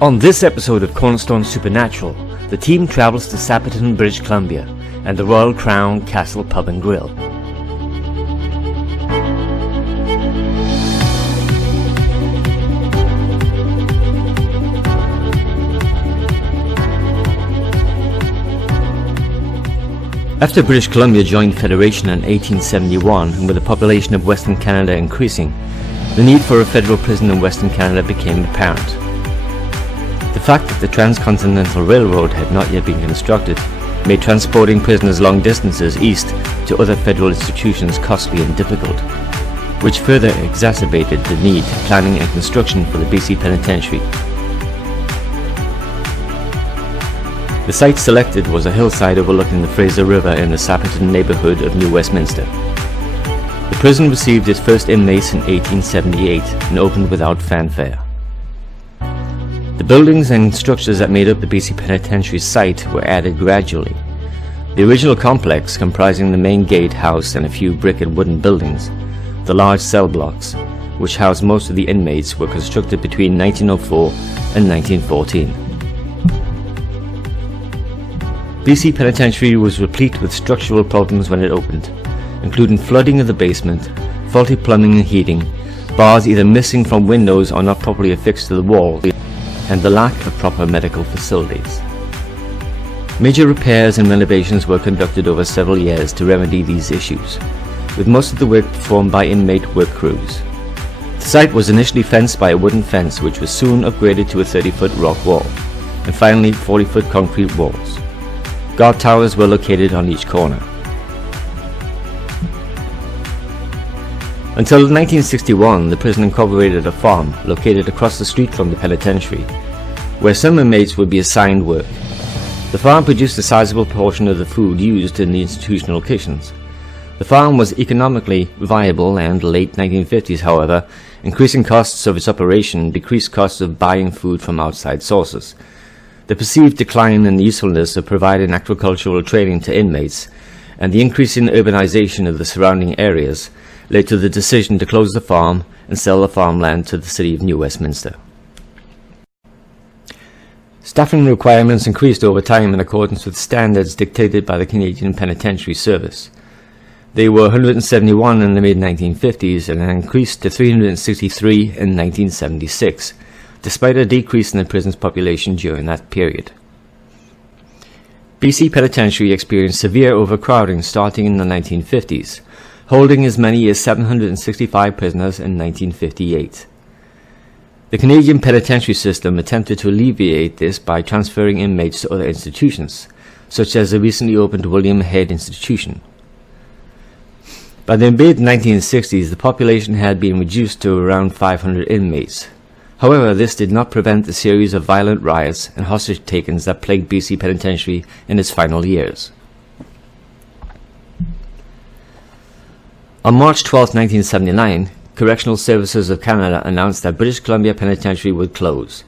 On this episode of Cornerstone Supernatural, the team travels to Sapperton, British Columbia, and the Royal Crown Castle Pub and Grill. After British Columbia joined Federation in 1871, and with the population of Western Canada increasing, the need for a federal prison in Western Canada became apparent. The fact that the Transcontinental Railroad had not yet been constructed made transporting prisoners long distances east to other federal institutions costly and difficult, which further exacerbated the need, planning and construction for the BC Penitentiary. The site selected was a hillside overlooking the Fraser River in the Sapperton neighbourhood of New Westminster. The prison received its first inmates in 1878 and opened without fanfare. The buildings and structures that made up the BC Penitentiary site were added gradually. The original complex, comprising the main gate, house, and a few brick and wooden buildings, the large cell blocks, which housed most of the inmates, were constructed between 1904 and 1914. BC Penitentiary was replete with structural problems when it opened, including flooding of the basement, faulty plumbing and heating, bars either missing from windows or not properly affixed to the wall, and the lack of proper medical facilities. Major repairs and renovations were conducted over several years to remedy these issues, with most of the work performed by inmate work crews. The site was initially fenced by a wooden fence, which was soon upgraded to a 30-foot rock wall, and finally 40-foot concrete walls. Guard towers were located on each corner. Until 1961, the prison incorporated a farm located across the street from the penitentiary, where some inmates would be assigned work. The farm produced a sizable portion of the food used in the institutional kitchens. The farm was economically viable, and late 1950s, however, increasing costs of its operation decreased costs of buying food from outside sources. The perceived decline in the usefulness of providing agricultural training to inmates, and the increasing urbanization of the surrounding areas, led to the decision to close the farm and sell the farmland to the city of New Westminster. Staffing requirements increased over time in accordance with standards dictated by the Canadian Penitentiary Service. They were 171 in the mid-1950s and increased to 363 in 1976, despite a decrease in the prison's population during that period. BC Penitentiary experienced severe overcrowding starting in the 1950s, holding as many as 765 prisoners in 1958. The Canadian penitentiary system attempted to alleviate this by transferring inmates to other institutions, such as the recently opened William Head Institution. By the mid-1960s, the population had been reduced to around 500 inmates. However, this did not prevent the series of violent riots and hostage takings that plagued BC Penitentiary in its final years. On March 12, 1979, Correctional Services of Canada announced that British Columbia Penitentiary would close.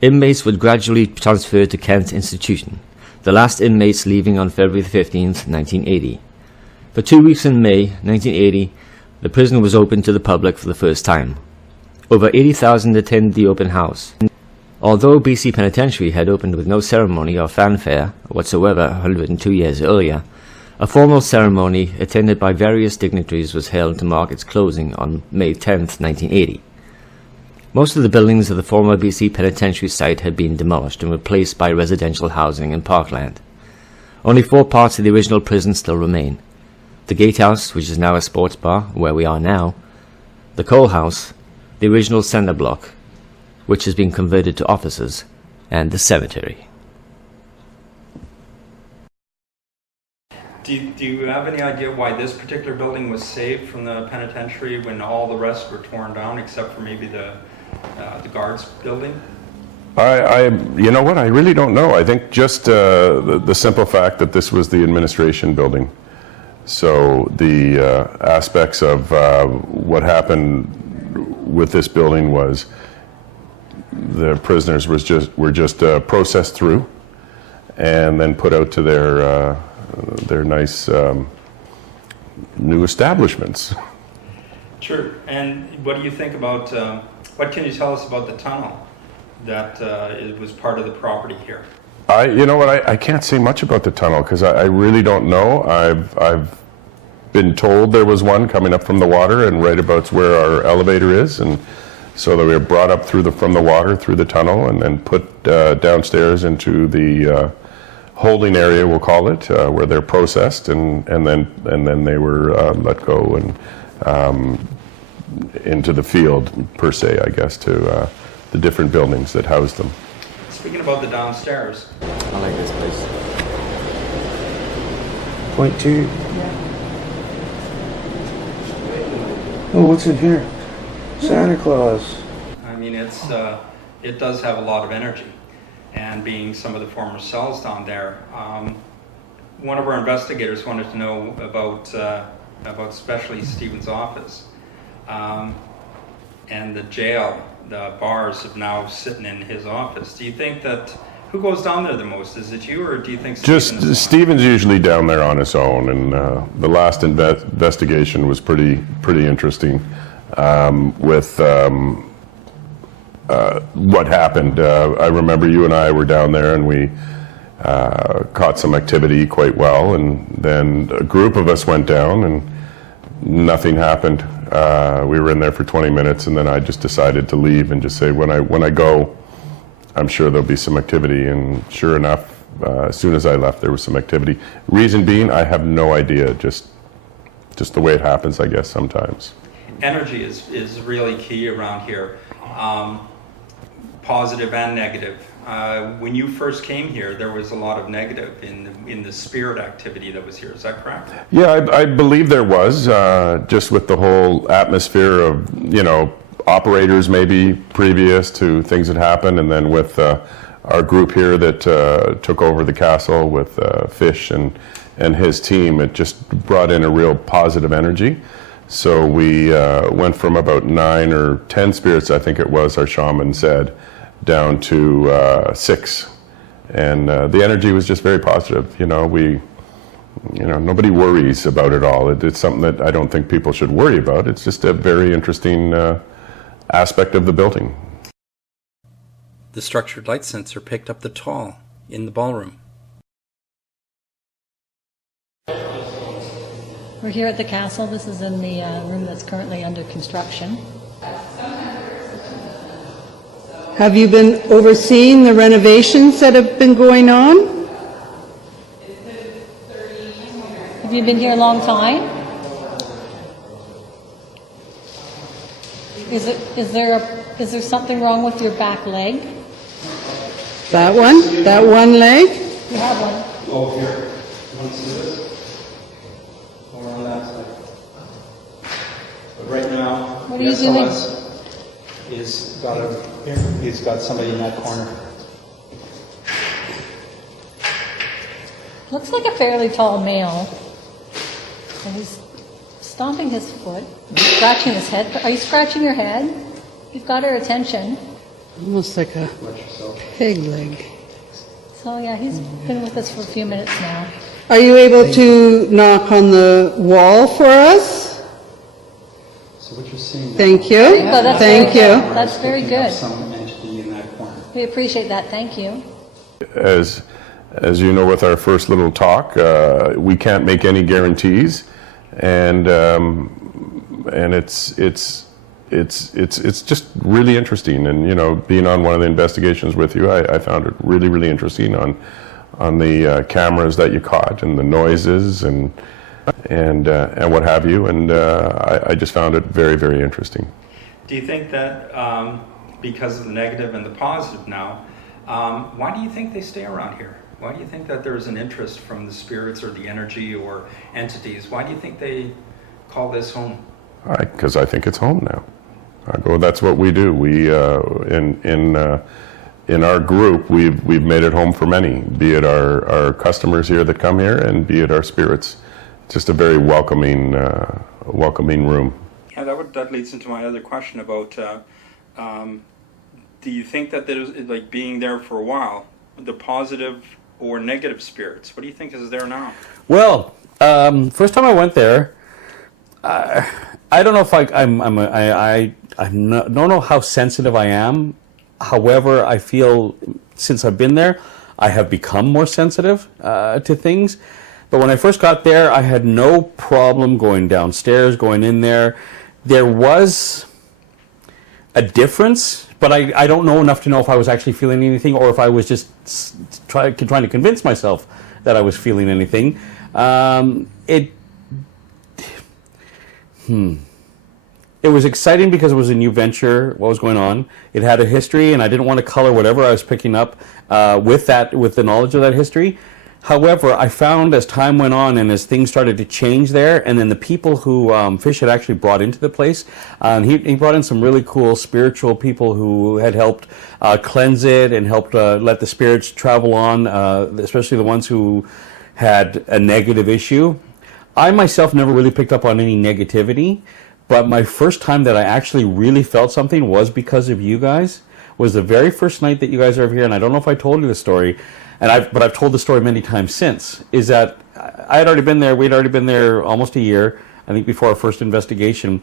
Inmates would gradually transfer to Kent Institution, the last inmates leaving on February 15, 1980. For 2 weeks in May 1980, the prison was opened to the public for the first time. Over 80,000 attended the open house. Although BC Penitentiary had opened with no ceremony or fanfare whatsoever 102 years earlier, a formal ceremony attended by various dignitaries was held to mark its closing on May 10, 1980. Most of the buildings of the former BC Penitentiary site had been demolished and replaced by residential housing and parkland. Only 4 parts of the original prison still remain: the gatehouse, which is now a sports bar, where we are now; the coal house; the original cinder block, which has been converted to offices; and the cemetery. Do you have any idea why this particular building was saved from the penitentiary when all the rest were torn down, except for maybe the guards building? You know what? I really don't know. I think just the simple fact that this was the administration building. So the aspects of what happened with this building was the prisoners were just processed through and then put out to their nice new establishments. Sure. And what do you think about, what can you tell us about the tunnel? that it was part of the property here? You know what, I can't say much about the tunnel because I really don't know. I've been told there was one coming up from the water and right about where our elevator is, and so that we were brought up from the water through the tunnel and then put downstairs into the holding area, we'll call it, where they're processed, and then they were let go and into the field per se, I guess, to the different buildings that house them. Speaking about the downstairs, I like this place. Point two. Oh, what's in here? Santa Claus. I mean, it does have a lot of energy. And being some of the former cells down there, one of our investigators wanted to know about especially Stephen's office. And the jail, the bars have now sitting in his office. Do you think that, who goes down there the most? Is it you, or do you think Stephen is Stephen's usually down there on his own, and the last investigation was pretty interesting with what happened. I remember you and I were down there, and we caught some activity quite well, and then a group of us went down, and nothing happened. We were in there for 20 minutes, and then I just decided to leave and just say, when I go, I'm sure there'll be some activity. And sure enough, as soon as I left, there was some activity. Reason being, I have no idea. Just the way it happens, I guess, sometimes. Energy is really key around here, positive and negative. When you first came here, there was a lot of negative in the spirit activity that was here. Is that correct? Yeah, I believe there was, just with the whole atmosphere of, operators maybe previous to things that happened, and then with our group here that took over the castle with Fish and his team, it just brought in a real positive energy. So we went from about 9 or 10 spirits, I think it was, our shaman said, down to 6. And the energy was just very positive. Nobody worries about it all. It's something that I don't think people should worry about. It's just a very interesting aspect of the building. The structured light sensor picked up the toll in the ballroom. We're here at the castle. This is in the room that's currently under construction. Have you been overseeing the renovations that have been going on? Have you been here a long time? Is there something wrong with your back leg? That one leg? You have one. Oh, here. You want to see this? Or on that side. But right now, What are you doing? He's got somebody in that corner. Looks like a fairly tall male. And he's stomping his foot, scratching his head. Are you scratching your head? You've got her attention. Almost like a pig leg. So yeah, he's been with us for a few minutes now. Are you able to knock on the wall for us? So what you're seeing Thank you. There you go. That's Thank very you. good. That's very good. some entity in that corner. We appreciate that. Thank you. As you know, with our first little talk, we can't make any guarantees, and it's just really interesting. And being on one of the investigations with you, I found it really interesting on the cameras that you caught and the noises and what have you. And I just found it very interesting. Do you think that because of the negative and the positive now, why do you think they stay around here? Why do you think that there's an interest from the spirits or the energy or entities? Why do you think they call this home? Because I think it's home now. That's what we do. We in our group, we've made it home for many, be it our customers here that come here, and be it our spirits. It's just a very welcoming room. Yeah, that leads into my other question about. Do you think that there's, like, being there for a while, the positive or negative spirits? What do you think is there now? Well, first time I went there, I don't know if don't know how sensitive I am However, I feel since I've been there, I have become more sensitive to things. But when I first got there, I had no problem going downstairs, going in there. There was a difference, but I don't know enough to know if I was actually feeling anything or if I was just trying to convince myself that I was feeling anything. It was exciting because it was a new venture, what was going on. It had a history, and I didn't want to color whatever I was picking up with the knowledge of that history. However, I found as time went on and as things started to change there, and then the people who Fish had actually brought into the place, and he brought in some really cool spiritual people who had helped cleanse it and helped let the spirits travel on, especially the ones who had a negative issue. I myself never really picked up on any negativity, but my first time that I actually really felt something was because of you guys. Was the very first night that you guys are over here, and I don't know if I told you the story, but I've told the story many times since, is that I had already been there, we'd already been there almost a year, I think before our first investigation,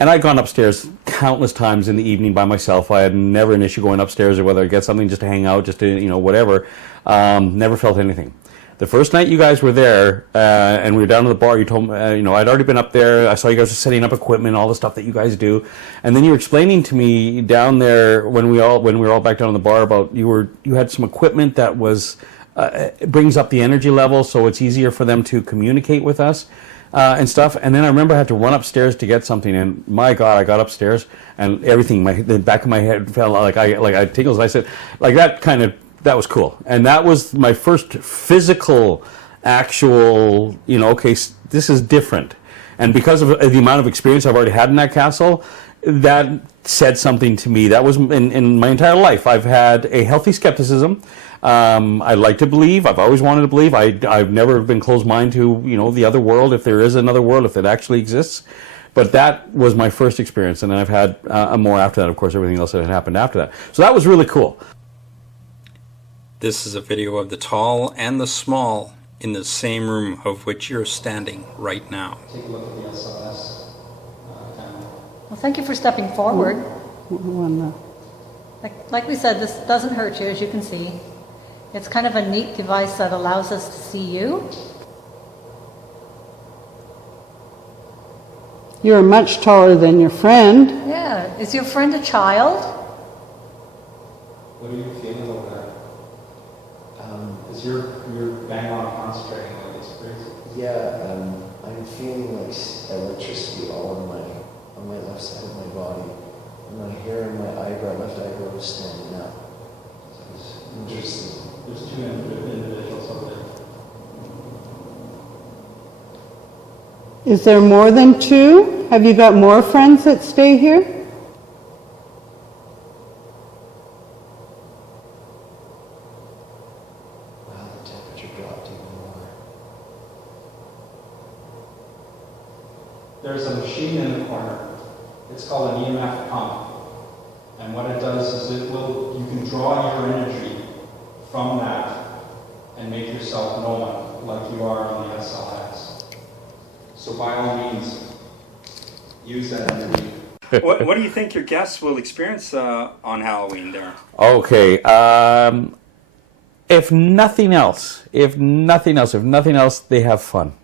and I'd gone upstairs countless times in the evening by myself. I had never an issue going upstairs or whether I get something just to hang out, just to, whatever. Never felt anything. The first night you guys were there, and we were down to the bar, you told me, I'd already been up there, I saw you guys were setting up equipment, all the stuff that you guys do, and then you were explaining to me down there when we were all back down in the bar about you had some equipment that was, it brings up the energy level, so it's easier for them to communicate with us, and stuff. And then I remember I had to run upstairs to get something, and my God, I got upstairs, and everything, the back of my head felt like I had tingles. I said, like that was cool. And that was my first physical, actual, okay, this is different. And because of the amount of experience I've already had in that castle, that said something to me. That was in my entire life. I've had a healthy skepticism. I like to believe. I've always wanted to believe. I've never been closed-minded to, the other world, if there is another world, if it actually exists. But that was my first experience. And then I've had more after that, of course, everything else that had happened after that. So that was really cool. This is a video of the tall and the small in the same room of which you're standing right now. Take a look at the SLS panel. Well, thank you for stepping forward. One, Like we said, this doesn't hurt you, as you can see. It's kind of a neat device that allows us to see you. You're much taller than your friend. Yeah. Is your friend a child? What are you feeling about that? Is you're bang on concentrating on this crazy? Yeah, I'm feeling like electricity all on my left side of my body. And my hair and my left eyebrow is standing up. So it's interesting. There's two individuals over there. Is there more than two? Have you got more friends that stay here? Wow, the temperature dropped even more. There's a machine in the corner. It's called an EMF pump. And what it does is you can draw your energy from that and make yourself known like you are on the SLS. So by all means, use that energy. What do you think your guests will experience on Halloween there? Okay. If nothing else, they have fun.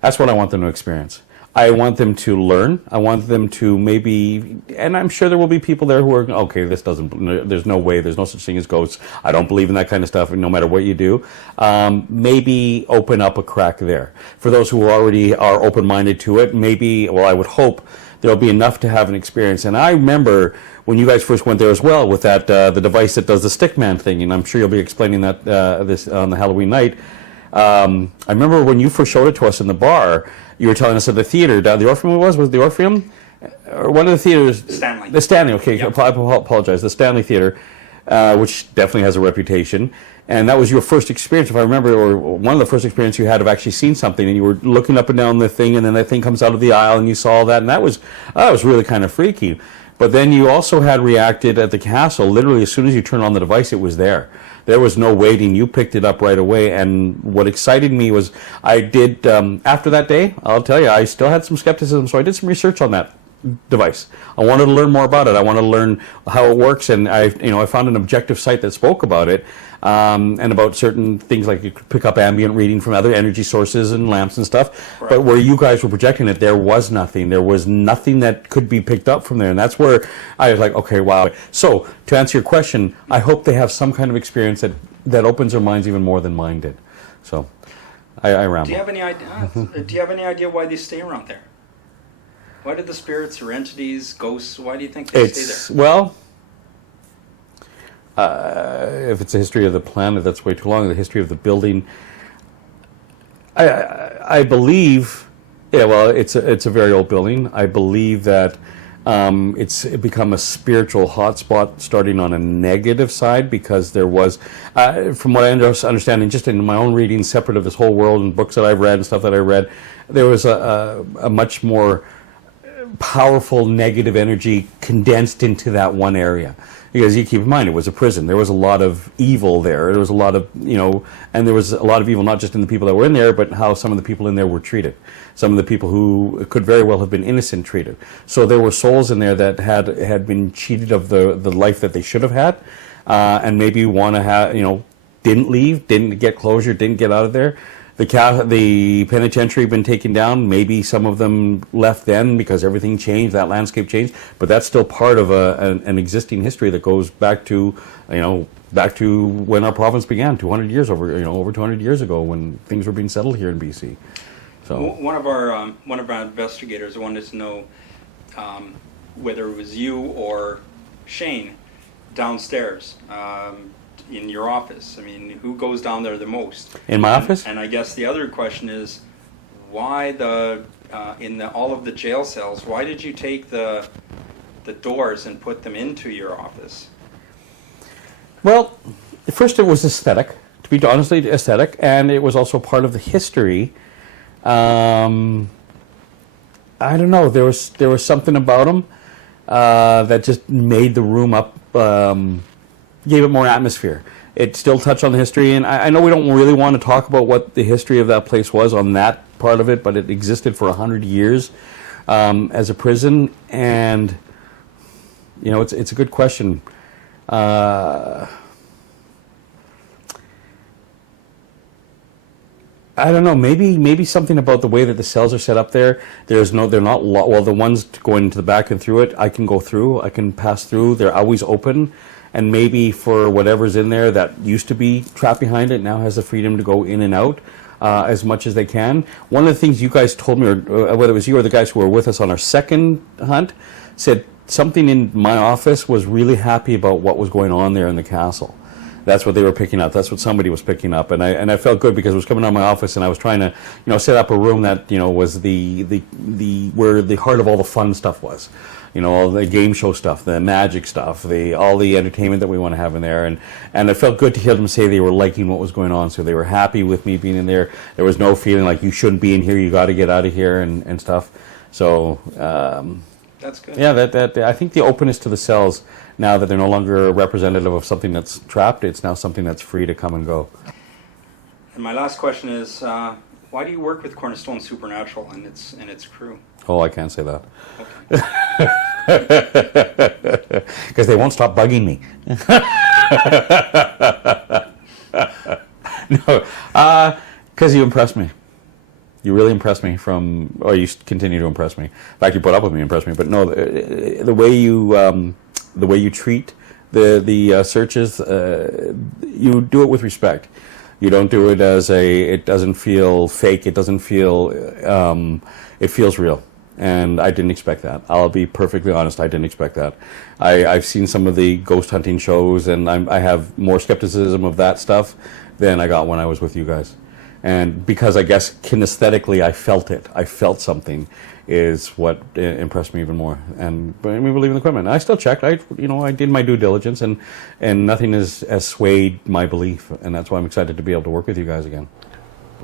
That's what I want them to experience. I want them to learn. I want them to maybe, and I'm sure there will be people there who are, okay, there's no way, there's no such thing as ghosts. I don't believe in that kind of stuff, no matter what you do. Maybe open up a crack there. For those who already are open-minded to it, I would hope there'll be enough to have an experience. And I remember when you guys first went there as well with that, the device that does the stickman thing, and I'm sure you'll be explaining that this on the Halloween night. I remember when you first showed it to us in the bar, you were telling us at the theater, the Orpheum was the Orpheum? Or one of the theaters? Stanley. The Stanley, okay, Yep. I apologize. The Stanley Theater, which definitely has a reputation. And that was your first experience, if I remember, or one of the first experiences you had of actually seeing something, and you were looking up and down the thing, and then that thing comes out of the aisle, and you saw that, and that was really kind of freaky. But then you also had reacted at the castle, literally as soon as you turned on the device, it was there. There was no waiting. You picked it up right away. And what excited me was I did, after that day, I'll tell you, I still had some skepticism, so I did some research on that. device. I wanted to learn more about it. I wanted to learn how it works, and I found an objective site that spoke about it, and about certain things like you could pick up ambient reading from other energy sources and lamps and stuff. Right. But where you guys were projecting it, there was nothing. There was nothing that could be picked up from there, and that's where I was like, okay, wow. So to answer your question, I hope they have some kind of experience that opens their minds even more than mine did. So I ramble. Do you have any idea? Do you have any idea why they stay around there? Why do the spirits or entities, ghosts? Why do you think they stay there? Well, if it's a history of the planet, that's way too long. The history of the building, I believe. Yeah, well, it's a very old building. I believe that it's become a spiritual hotspot, starting on a negative side, because there was, from what I understand, and just in my own reading, separate of this whole world and books that I've read and stuff that I read, there was a much more powerful negative energy condensed into that one area. Because you keep in mind, it was a prison. There was a lot of evil there. There was a lot of, and there was a lot of evil not just in the people that were in there, but how some of the people in there were treated. Some of the people who could very well have been innocent treated. So there were souls in there that had been cheated of the life that they should have had, and maybe want to have, didn't leave, didn't get closure, didn't get out of there. The penitentiary had been taken down. Maybe some of them left then because everything changed, that landscape changed. But that's still part of an existing history that goes back to, back to when our province began, 200 years over 200 years ago, when things were being settled here in BC. So one of our investigators wanted to know whether it was you or Shane downstairs. In your office. I mean, who goes down there the most? In my office? And I guess the other question is, why in all of the jail cells, why did you take the doors and put them into your office? Well, first it was aesthetic, to be honestly aesthetic, and it was also part of the history. I don't know, there was something about them that just made the room up, gave it more atmosphere. It still touched on the history, and I know we don't really want to talk about what the history of that place was on that part of it, but it existed for 100 years as a prison, and it's a good question. I don't know. Maybe something about the way that the cells are set up there. They're not well. The ones going into the back and through it, I can go through. I can pass through. They're always open. And maybe for whatever's in there that used to be trapped behind it now has the freedom to go in and out as much as they can. One of the things you guys told me, or whether it was you or the guys who were with us on our second hunt, said something in my office was really happy about what was going on there in the castle. That's what they were picking up. That's what somebody was picking up, and I felt good because it was coming out of my office, and I was trying to set up a room that was the where the heart of all the fun stuff was. All the game show stuff, the magic stuff, all the entertainment that we want to have in there. And it felt good to hear them say they were liking what was going on. So they were happy with me being in there. There was no feeling like you shouldn't be in here, you got to get out of here and stuff. So that's good. Yeah, that I think the openness to the cells, now that they're no longer a representative of something that's trapped, it's now something that's free to come and go. And my last question is, why do you work with Cornerstone Supernatural and its crew? Oh, I can't say that. Okay. Because they won't stop bugging me. No, because you impressed me. You really impressed me you continue to impress me. In fact, you put up with me, impressed me. But no, the way you treat the searches, you do it with respect. You don't do it it doesn't feel fake. It doesn't feel, it feels real. And I didn't expect that. I'll be perfectly honest, I didn't expect that. I've seen some of the ghost hunting shows, and I have more skepticism of that stuff than I got when I was with you guys. And because I guess kinesthetically I felt it. I felt something is what impressed me even more. And we believe in the equipment. I still checked. I did my due diligence, and nothing has swayed my belief. And that's why I'm excited to be able to work with you guys again.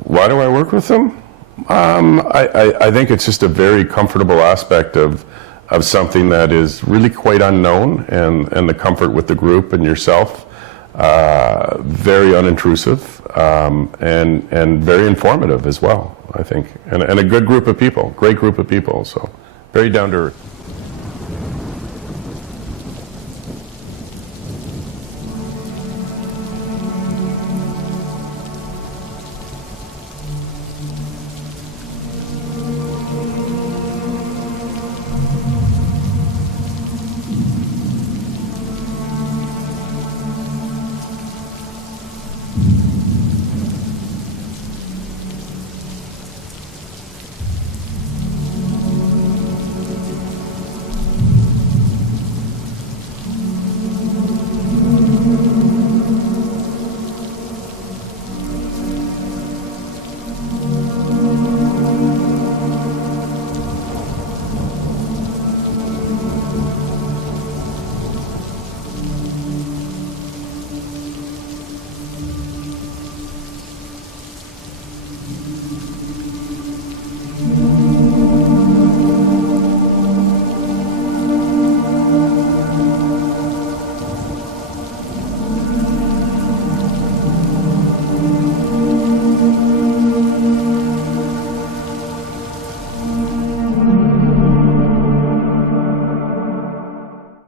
Why do I work with them? I think it's just a very comfortable aspect of something that is really quite unknown, and the comfort with the group and yourself, very unintrusive, and very informative as well, I think, and a good group of people, great group of people, so very down to earth.